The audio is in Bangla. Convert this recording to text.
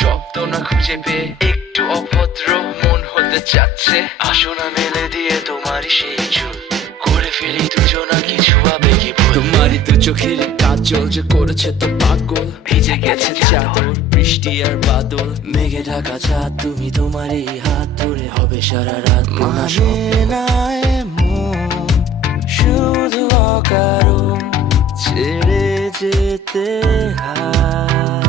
শব্দ না খুঁজে পেয়ে একটু অভদ্র মন হতে চাচ্ছে। আসো না মেলে দিয়ে তোমারই সেই চুল, করে ফেলি দুজনা কিছু আবেগী ভুল। তোমারই দু চোখের কাজল যে করেছে তো পাগল, ভিজে গেছে চাদর বৃষ্টি আর বাদল। মেঘে ঢাকা চাঁদ তুমি তোমারই হাত ধরে হবে সারা রাত। মানে না এমন শুধু অকারণ ছেড়ে যেতে হয়।